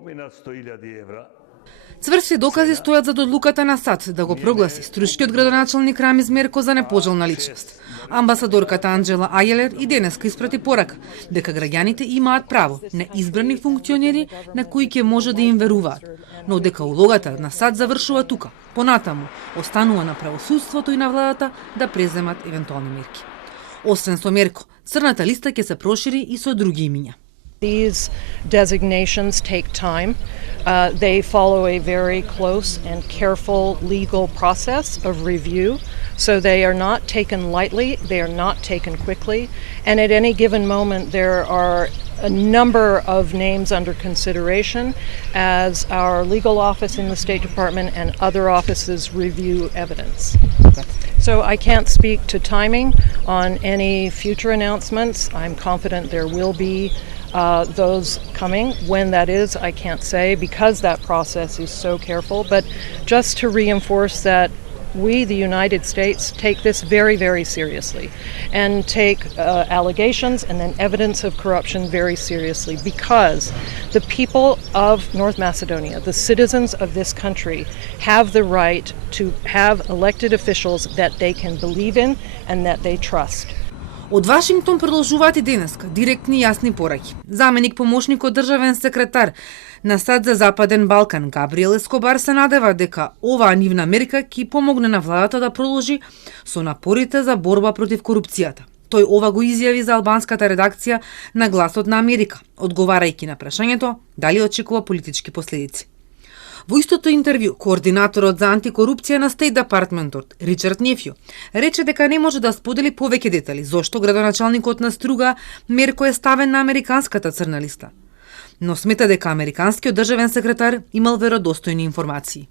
Поминат 100.000 евра. Цврсти докази стојат за одлуката на САД да го прогласи струшкиот градоначалник Рамис Мерко за непожелна личност. Амбасадорката Анджела Ајелер и денеска испрати порака дека граѓаните имаат право на избрани функционери на кои ќе може да им веруваат, но дека улогата на САД завршува тука. Понатаму останува на правосудството и на владата да преземат евентуални мерки. Освен со Мерко, црната листа ќе се прошири и со други имиња. These designations take time. They follow a very close and careful legal process of review. So they are not taken lightly, they are not taken quickly, and at any given moment there are a number of names under consideration as our legal office in the State Department and other offices review evidence. So I can't speak to timing on any future announcements. I'm confident there will be those coming. When that is, I can't say because that process is so careful. But just to reinforce that we, the United States, take this very, very seriously and take allegations and then evidence of corruption very seriously because the people of North Macedonia, the citizens of this country, have the right to have elected officials that they can believe in and that they trust. Од Вашингтон продолжуваат и денеска директни и јасни пораки. Заменик помошникот државен секретар на САД за Западен Балкан Габриел Ескобар се надева дека оваа нивна мерка ќе помогне на владата да продолжи со напорите за борба против корупцијата. Тој ова го изјави за албанската редакција на Гласот на Америка, одговарајќи на прашањето дали очекува политички последици. Во истото интервју, координаторот за антикорупција на Стейт Департментот, Ричард Нефју, рече дека не може да сподели повеќе детали зошто градоначалникот на Струга Мерко е ставен на американската црна листа. Но смета дека американскиот државен секретар имал веродостојни информации.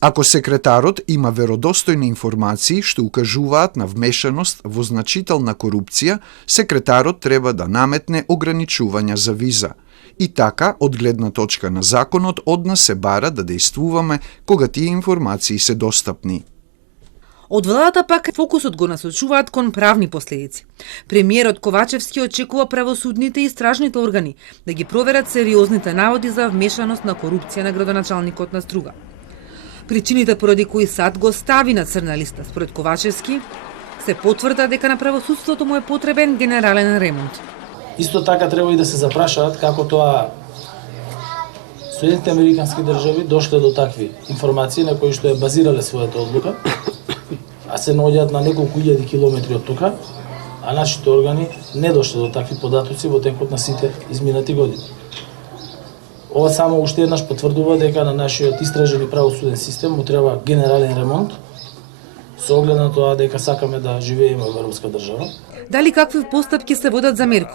Ако секретарот има веродостојни информации што укажуваат на вмешаност во значителна корупција, секретарот треба да наметне ограничувања за виза. И така, од гледна точка на законот, од нас се бара да действуваме кога тие информации се достапни. Од владата пак фокусот го насочуваат кон правни последици. Премиерот Ковачевски очекува правосудните и истражните органи да ги проверат сериозните наводи за вмешаност на корупција на градоначалникот на Струга. Причините поради кои САД го стави на црна листа, според Ковачевски, се потврда дека на правосудството му е потребен генерален ремонт. Исто така треба и да се запрашаат како тоа Соединетите американски држави дошле до такви информации на кои што ја базирале својата одлука, а се наоѓаат на неколку илјади километри од тука, а нашите органи не дошле до такви податоци во текот на сите изминати години. Ова само уште еднаш потврдува дека на нашиот истражен и правосуден систем му треба генерален ремонт со оглед на тоа дека сакаме да живееме во европска држава. Дали какви постапки се водат за Мерко?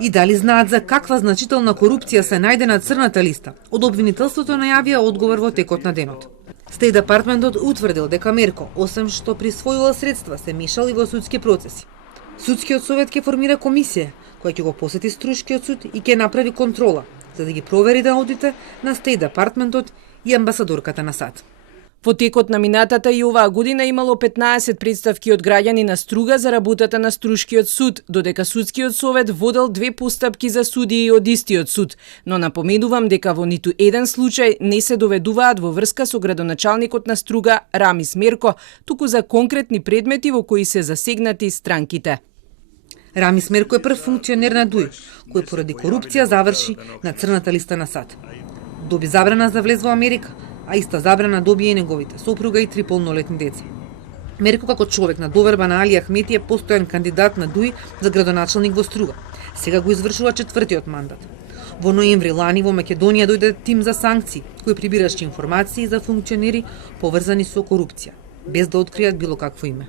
И дали знаат за каква значителна корупција се најде на црната листа? Од обвинителството најавија одговор во текот на денот. Стејт Департментот утврдил дека Мерко, освен што присвојува средства, се мешал и во судски процеси. Судскиот совет ќе формира комисија која ќе го посети Струшкиот суд и ќе направи контрола за да ги провери наодите на Стејт Департментот и амбасадорката на САД. Во текот на минатата и оваа година имало 15 представки од граѓани на Струга за работата на Струшкиот суд, додека судскиот совет водел 2 постапки за судии од истиот суд, но напоменувам дека во ниту еден случај не се доведуваат во врска со градоначалникот на Струга Рамис Мерко, туку за конкретни предмети во кои се засегнати странките. Рамис Мерко е прв функционер на ДУИ, кој поради корупција заврши на црната листа на САД. Доби забрана за влез во Америка, а иста забрана добија и неговите сопруга и 3 полнолетни деца. Мерко како човек на доверба на Али Ахмети е постојан кандидат на ДУИ за градоначалник во Струга. Сега го извршува 4-тиот мандат. Во ноември лани во Македонија дојде тим за санкции, кој прибираше информации за функционери поврзани со корупција, без да откријат било какво име.